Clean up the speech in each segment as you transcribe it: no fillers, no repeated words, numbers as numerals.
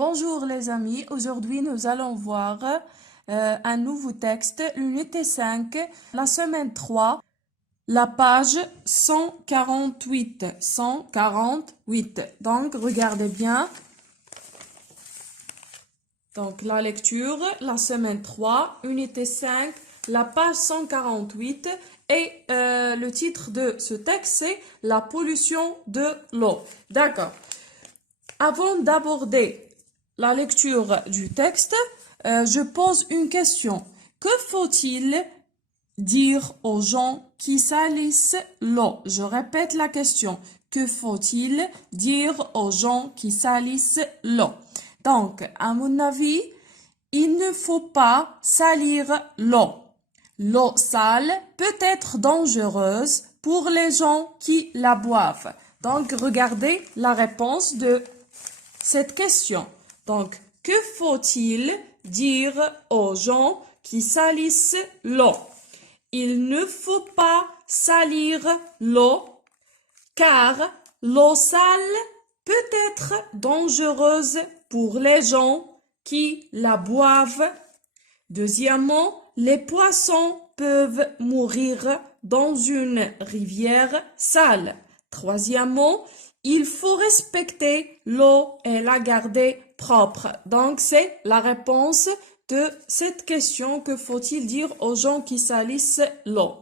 Bonjour les amis, aujourd'hui nous allons voir un nouveau texte, l'unité 5, la semaine 3, la page 148. 148. Donc regardez bien. Donc la lecture, la semaine 3, unité 5, la page 148 et le titre de ce texte c'est la pollution de l'eau. D'accord. Avant d'aborder la lecture du texte, je pose une question. Que faut-il dire aux gens qui salissent l'eau? Je répète la question. Que faut-il dire aux gens qui salissent l'eau? Donc, à mon avis, il ne faut pas salir l'eau. L'eau sale peut être dangereuse pour les gens qui la boivent. Donc, regardez la réponse de cette question. Donc, que faut-il dire aux gens qui salissent l'eau? Il ne faut pas salir l'eau, car l'eau sale peut être dangereuse pour les gens qui la boivent. Deuxièmement, les poissons peuvent mourir dans une rivière sale. Troisièmement, il faut respecter l'eau et la garder propre. Donc, c'est la réponse de cette question. Que faut-il dire aux gens qui salissent l'eau?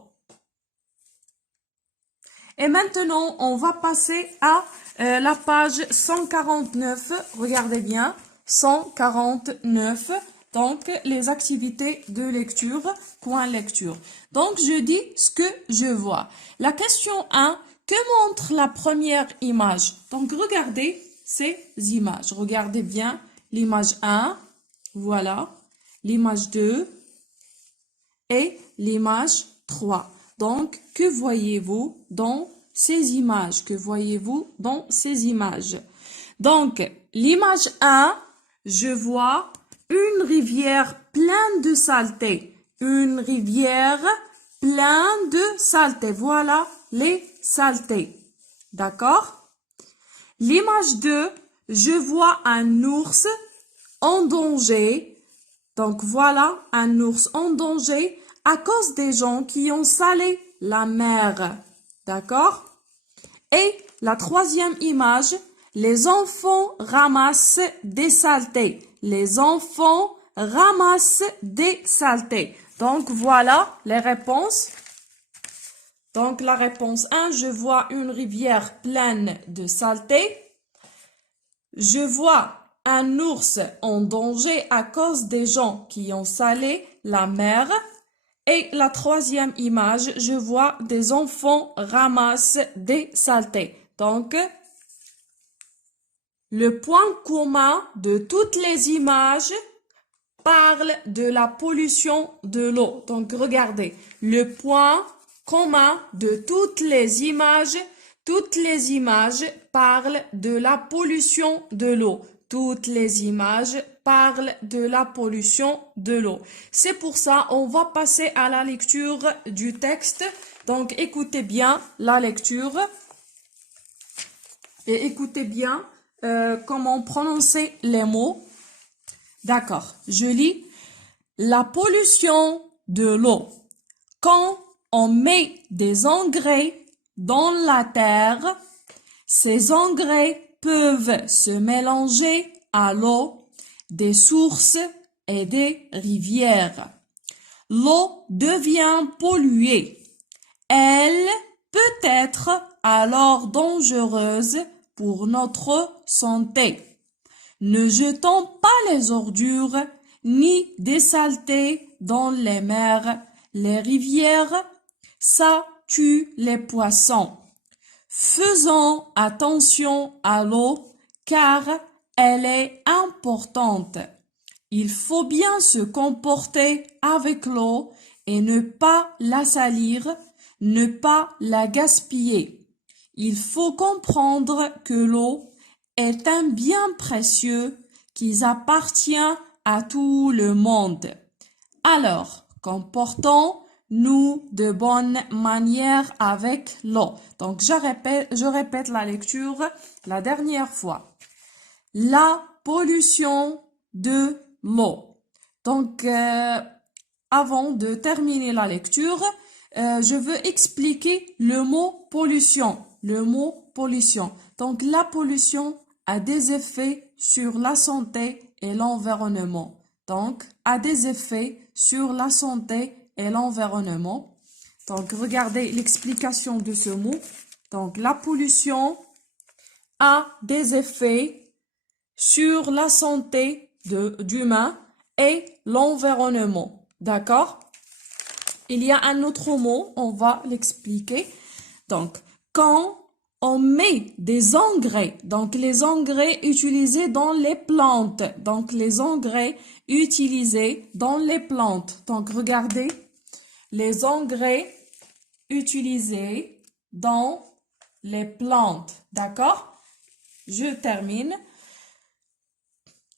Et maintenant, on va passer à la page 149. Regardez bien, 149. Donc, les activités de lecture, point lecture. Donc, je dis ce que je vois. La question 1. Que montre la première image? Donc, regardez ces images. Regardez bien l'image 1, voilà, l'image 2 et l'image 3. Donc, que voyez-vous dans ces images? Que voyez-vous dans ces images? Donc, l'image 1, je vois une rivière pleine de saleté. Une rivière pleine de saleté. Voilà les saletés. D'accord? L'image 2, je vois un ours en danger. Donc voilà, un ours en danger à cause des gens qui ont salé la mer. D'accord? Et la troisième image, les enfants ramassent des saletés. Les enfants ramassent des saletés. Donc voilà les réponses. Donc, la réponse 1, je vois une rivière pleine de saleté. Je vois un ours en danger à cause des gens qui ont salé la mer. Et la troisième image, je vois des enfants ramassent des saletés. Donc, le point commun de toutes les images parle de la pollution de l'eau. Donc, regardez, le point commun de toutes les images parlent de la pollution de l'eau. Toutes les images parlent de la pollution de l'eau. C'est pour ça, on va passer à la lecture du texte. Donc, écoutez bien la lecture et écoutez bien comment prononcer les mots. D'accord, je lis. La pollution de l'eau. Quand on met des engrais dans la terre, ces engrais peuvent se mélanger à l'eau des sources et des rivières. L'eau devient polluée. Elle peut être alors dangereuse pour notre santé. Ne jetons pas les ordures ni des saletés dans les mers, les rivières, ça tue les poissons. Faisons attention à l'eau car elle est importante. Il faut bien se comporter avec l'eau et ne pas la salir, ne pas la gaspiller. Il faut comprendre que l'eau est un bien précieux qui appartient à tout le monde. Alors, comportons-nous de bonne manière avec l'eau. Donc, je répète la lecture la dernière fois. La pollution de l'eau. Donc, avant de terminer la lecture, je veux expliquer le mot pollution. Le mot pollution. Donc, la pollution a des effets sur la santé et l'environnement. Donc, a des effets sur la santé et l'environnement. Donc, regardez l'explication de ce mot. Donc, la pollution a des effets sur la santé d'humain et l'environnement. D'accord? Il y a un autre mot, on va l'expliquer. Donc, quand on met des engrais, donc les engrais utilisés dans les plantes, donc les engrais utilisés dans les plantes. Donc, regardez, les engrais utilisés dans les plantes. D'accord? Je termine.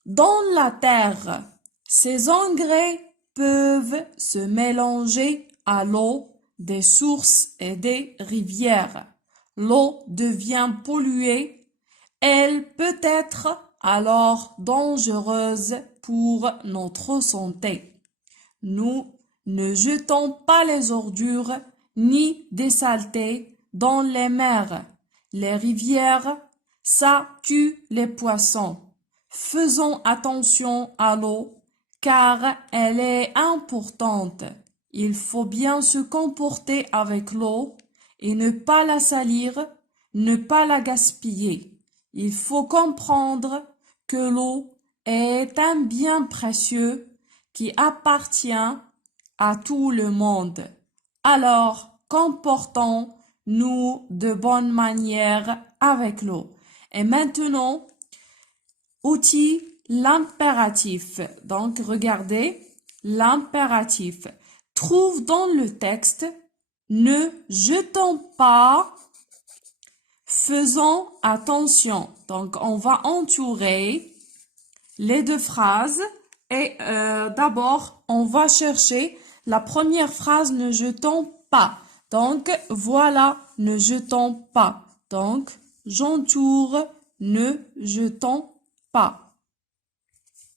Dans la terre, ces engrais peuvent se mélanger à l'eau des sources et des rivières. L'eau devient polluée. Elle peut être alors dangereuse pour notre santé. Nous ne jetons pas les ordures ni des saletés dans les mers. Les rivières, ça tue les poissons. Faisons attention à l'eau car elle est importante. Il faut bien se comporter avec l'eau et ne pas la salir, ne pas la gaspiller. Il faut comprendre que l'eau est un bien précieux qui appartient à tout le monde. Alors, comportons-nous de bonne manière avec l'eau. Et maintenant, outil l'impératif. Donc, regardez, l'impératif. Trouve dans le texte, ne jetons pas, faisons attention. Donc, on va entourer les deux phrases et d'abord, on va chercher la première phrase, ne jetons pas. Donc, voilà, ne jetons pas. Donc, j'entoure, ne jetons pas.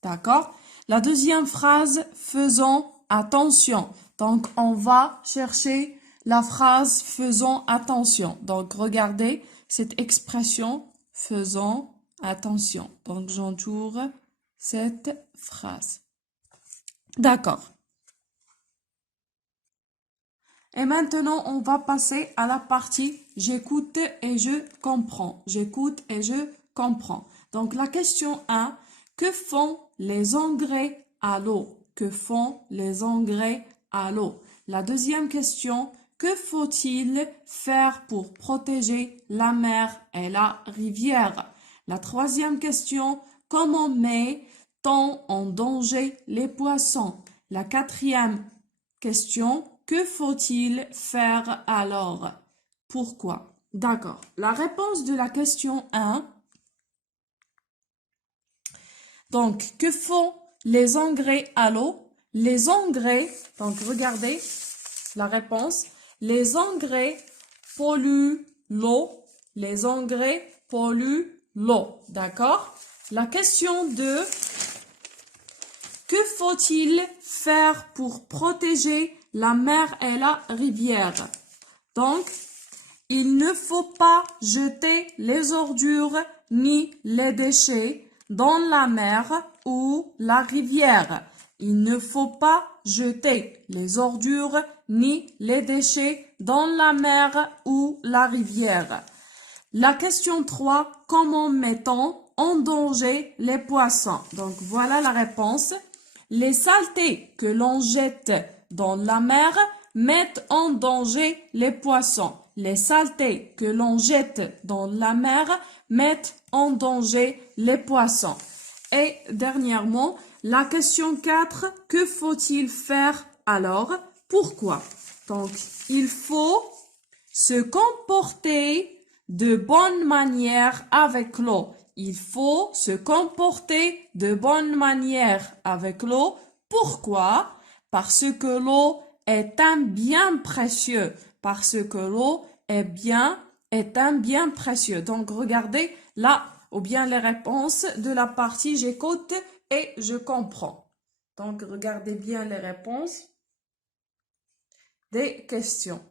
D'accord? La deuxième phrase, faisons attention. Donc, on va chercher la phrase faisons attention. Donc, regardez cette expression faisons attention. Donc, j'entoure cette phrase. D'accord. Et maintenant, on va passer à la partie j'écoute et je comprends. J'écoute et je comprends. Donc, la question 1, que font les engrais à l'eau? Que font les engrais à l'eau? La deuxième question, que faut-il faire pour protéger la mer et la rivière? La troisième question, comment met-on en danger les poissons? La quatrième question, que faut-il faire alors? Pourquoi? D'accord. La réponse de la question 1. Donc, que font les engrais à l'eau? Les engrais, donc regardez la réponse. Les engrais polluent l'eau. Les engrais polluent l'eau. D'accord? La question 2. Que faut-il faire pour protéger la mer et la rivière? Donc, il ne faut pas jeter les ordures ni les déchets dans la mer ou la rivière. Il ne faut pas jeter les ordures ni les déchets dans la mer ou la rivière. La question 3, comment met-on en danger les poissons? Donc, voilà la réponse. Les saletés que l'on jette dans la mer mettent en danger les poissons. Les saletés que l'on jette dans la mer mettent en danger les poissons. Et dernièrement, la question 4, que faut-il faire alors? Pourquoi? Donc, il faut se comporter de bonne manière avec l'eau. Il faut se comporter de bonne manière avec l'eau. Pourquoi? Parce que l'eau est un bien précieux. Parce que l'eau est un bien précieux. Donc, regardez, là, ou bien les réponses de la partie j'écoute et je comprends. Donc, regardez bien les réponses des questions.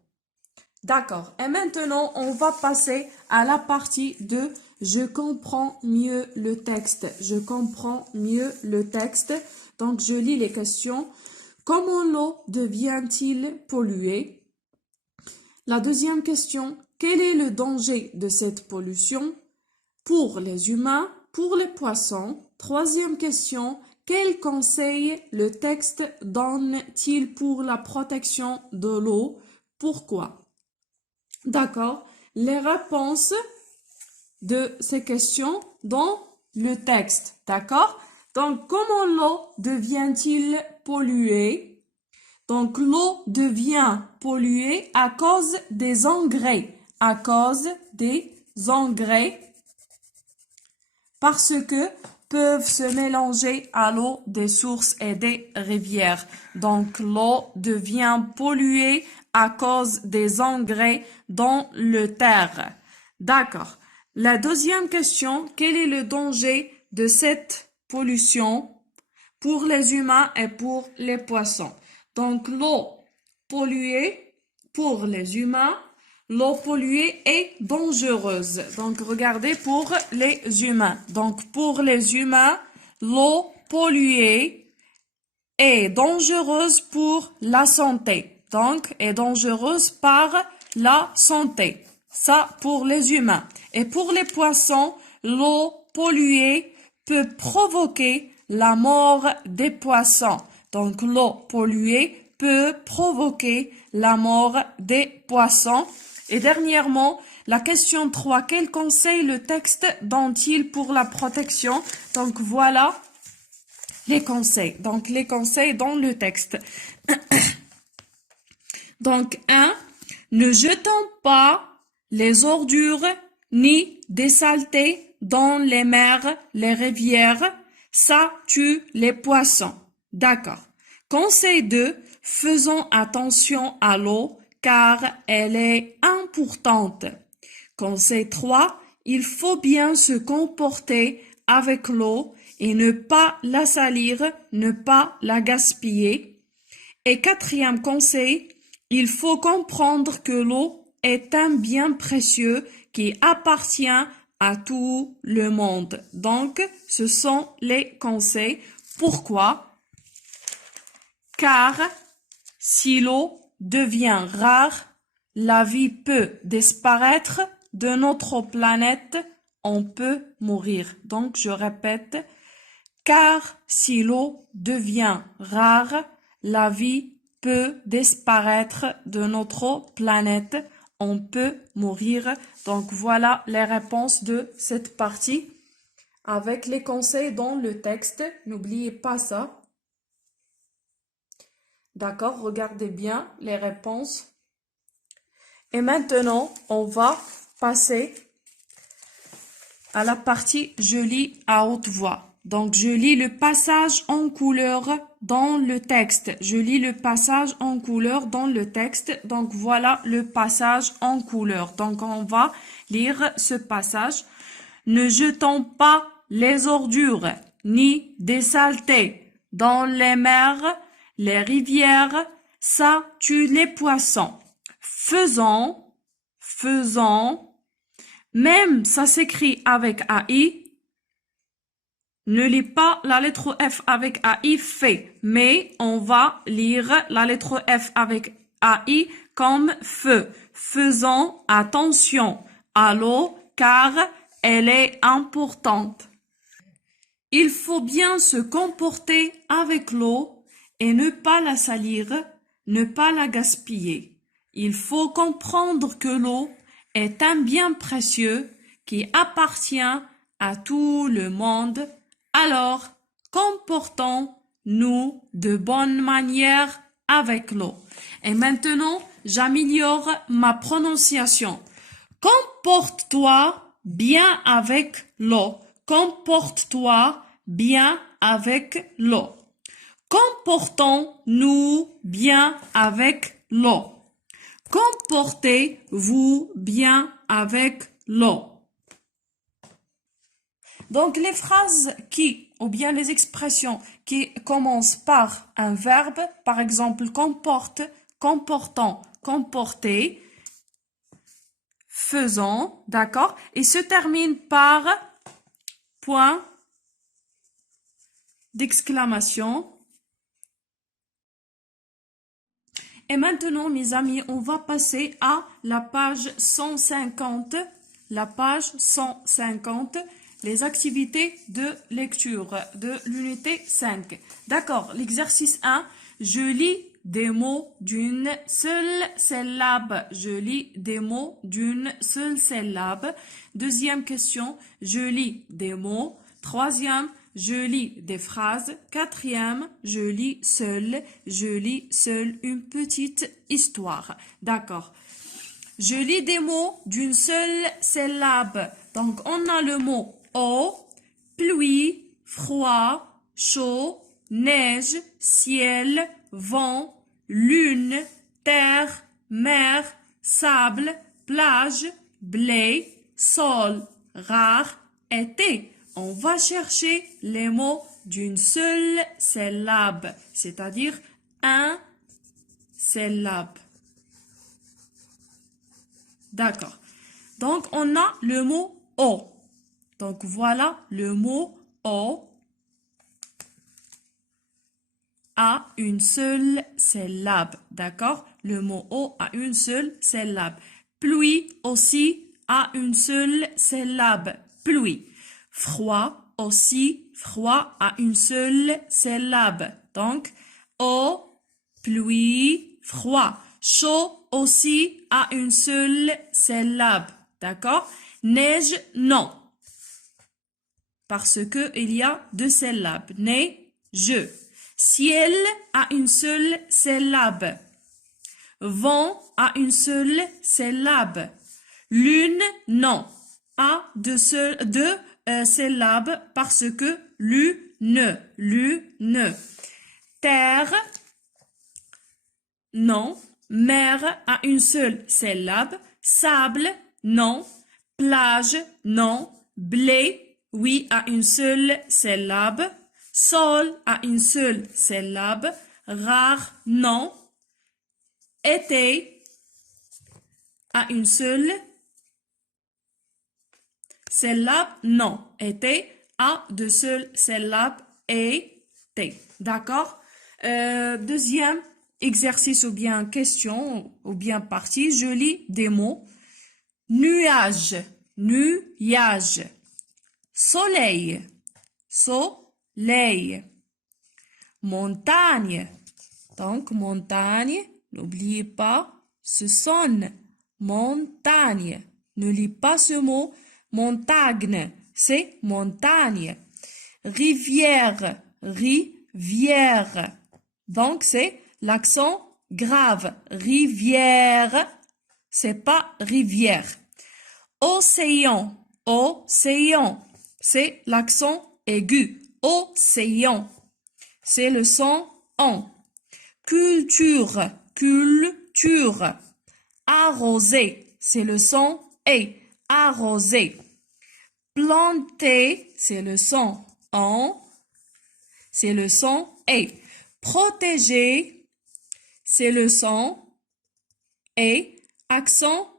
D'accord. Et maintenant, on va passer à la partie de je comprends mieux le texte. Je comprends mieux le texte. Donc, je lis les questions. Comment l'eau devient-il polluée? La deuxième question, quel est le danger de cette pollution pour les humains, pour les poissons? Troisième question, quel conseil le texte donne-t-il pour la protection de l'eau? Pourquoi? D'accord. Les réponses de ces questions dans le texte. D'accord. Donc, comment l'eau devient-il polluée? Donc, l'eau devient polluée à cause des engrais. À cause des engrais. Parce que peuvent se mélanger à l'eau des sources et des rivières. Donc, l'eau devient polluée à cause des engrais dans le terre. D'accord. La deuxième question, quel est le danger de cette pollution pour les humains et pour les poissons? Donc, l'eau polluée pour les humains, l'eau polluée est dangereuse. Donc, regardez pour les humains. Donc, pour les humains, l'eau polluée est dangereuse pour la santé. Donc, est dangereuse par la santé. Ça, pour les humains. Et pour les poissons, l'eau polluée peut provoquer la mort des poissons. Donc, l'eau polluée peut provoquer la mort des poissons. Et dernièrement, la question 3. Quel conseil le texte donne-t-il pour la protection? Donc, voilà les conseils. Donc, les conseils dans le texte. Donc, 1. Ne jetons pas les ordures ni des saletés dans les mers, les rivières. Ça tue les poissons. D'accord. Conseil 2. Faisons attention à l'eau car elle est importante. Conseil 3. Il faut bien se comporter avec l'eau et ne pas la salir, ne pas la gaspiller. Et quatrième conseil, il faut comprendre que l'eau est un bien précieux qui appartient à tout le monde. Donc, ce sont les conseils. Pourquoi? Car si l'eau devient rare, la vie peut disparaître de notre planète, on peut mourir. Donc, je répète, car si l'eau devient rare, la vie peut disparaître de notre planète, on peut mourir. Donc, voilà les réponses de cette partie avec les conseils dans le texte. N'oubliez pas ça. D'accord, regardez bien les réponses. Et maintenant, on va passer à la partie je lis à haute voix. Donc, je lis le passage en couleur dans le texte. Je lis le passage en couleur dans le texte. Donc, voilà le passage en couleur. Donc, on va lire ce passage. Ne jetons pas les ordures ni des saletés dans les mers, les rivières, ça tue les poissons. Faisons, même ça s'écrit avec AI. Ne lis pas la lettre F avec AI, fait, mais on va lire la lettre F avec AI comme feu. Faisons attention à l'eau car elle est importante. Il faut bien se comporter avec l'eau et ne pas la salir, ne pas la gaspiller. Il faut comprendre que l'eau est un bien précieux qui appartient à tout le monde. Alors, comportons-nous de bonne manière avec l'eau. Et maintenant, j'améliore ma prononciation. Comporte-toi bien avec l'eau. Comporte-toi bien avec l'eau. Comportons-nous bien avec l'eau. Comportez-vous bien avec l'eau. Donc, les phrases ou bien les expressions qui commencent par un verbe, par exemple, comporte, comportant, comporter, faisant, d'accord, et se terminent par point d'exclamation. Et maintenant, mes amis, on va passer à la page 150. La page 150, les activités de lecture de l'unité 5. D'accord, l'exercice 1, je lis des mots d'une seule syllabe. Je lis des mots d'une seule syllabe. Deuxième question, je lis des mots. Troisième, je lis des phrases. Quatrième, je lis seul une petite histoire. D'accord. Je lis des mots d'une seule syllabe. Donc, on a le mot eau, pluie, froid, chaud, neige, ciel, vent, lune, terre, mer, sable, plage, blé, sol, rare, été. On va chercher les mots d'une seule syllabe, c'est-à-dire un syllabe. D'accord. Donc, on a le mot eau. Donc, voilà le mot eau a une seule syllabe. D'accord? Le mot eau a une seule syllabe. Pluie aussi a une seule syllabe. Pluie. Froid aussi, froid a une seule syllabe. Donc, eau, pluie, froid. Chaud aussi a une seule syllabe. D'accord? Neige, non. Parce que il y a deux syllabes. Neige. Ciel a une seule syllabe. Vent a une seule syllabe. Lune, non. A deux syllabes parce que lune. Terre, non. Mer a une seule syllabe. Sable, non. Plage, non. Blé, oui, a une seule syllabe. Sol a une seule syllabe. Rare, non. Été a une seule syllabe, non. Été a deux seules syllabes, été. D'accord? Deuxième exercice ou bien question ou bien partie, je lis des mots. Nuage, nuage. Soleil, soleil. Montagne, donc montagne, n'oubliez pas, ce sonne. Montagne, ne lis pas ce mot. Montagne, c'est montagne. Rivière, rivière. Donc c'est l'accent grave. Rivière, c'est pas rivière. Océan, océan, c'est l'accent aigu. Océan, c'est le son en. Culture, culture. Arroser, c'est le son et. Arroser. Planter, c'est le son en. C'est le son et. Protéger, c'est le son et. Accent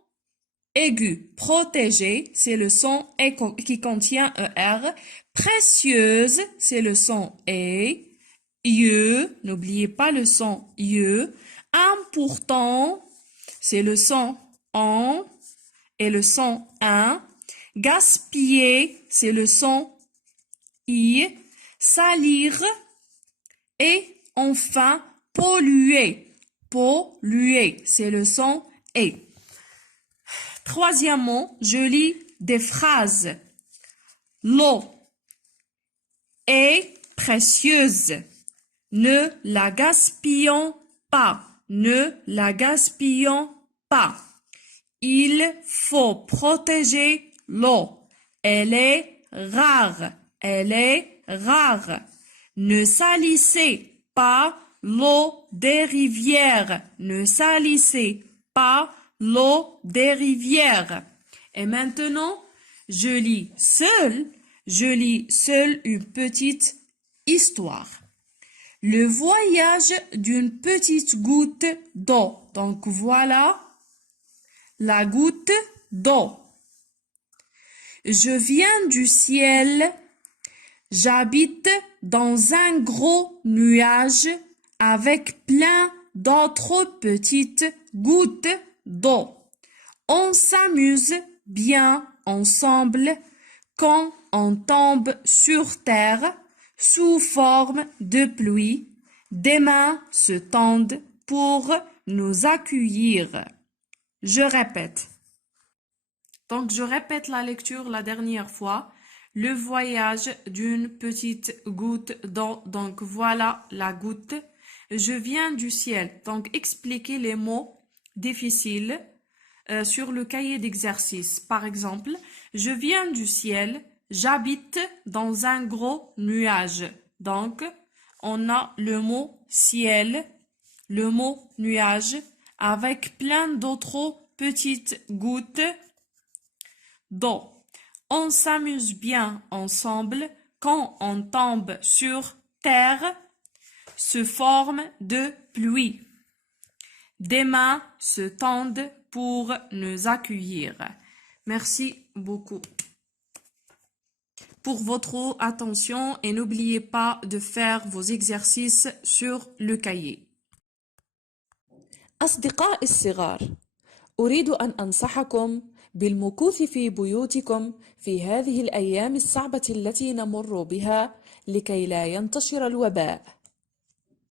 aigu. Protéger, c'est le son et qui contient ER. Précieuse, c'est le son et. Yeux, n'oubliez pas le son yeux. Important, c'est le son en et le son un. Gaspiller, c'est le son i. Salir et enfin polluer. Polluer, c'est le son et. Troisièmement, je lis des phrases. L'eau est précieuse. Ne la gaspillons pas. Ne la gaspillons pas. Il faut protéger l'eau. Elle est rare. Elle est rare. Ne salissez pas l'eau des rivières. Ne salissez pas l'eau des rivières. Et maintenant, je lis seul Je lis seul une petite histoire. Le voyage d'une petite goutte d'eau. Donc voilà la goutte d'eau. Je viens du ciel. J'habite dans un gros nuage avec plein d'autres petites gouttes d'eau. On s'amuse bien ensemble quand on tombe sur terre sous forme de pluie. Des mains se tendent pour nous accueillir. Je répète. Donc, je répète la lecture la dernière fois. Le voyage d'une petite goutte d'eau. Donc, voilà la goutte. Je viens du ciel. Donc, expliquez les mots difficiles sur le cahier d'exercice. Par exemple, je viens du ciel. J'habite dans un gros nuage. Donc, on a le mot ciel, le mot nuage, avec plein d'autres petites gouttes d'eau. On s'amuse bien ensemble quand on tombe sur terre, se forme de pluie. Des mains se tendent pour nous accueillir. Merci beaucoup pour votre attention et n'oubliez pas de faire vos exercices sur le cahier. أصدقائي الصغار، أريد أن أنصحكم بالمكوث في بيوتكم في هذه الأيام الصعبة التي نمر بها لكي لا ينتشر الوباء.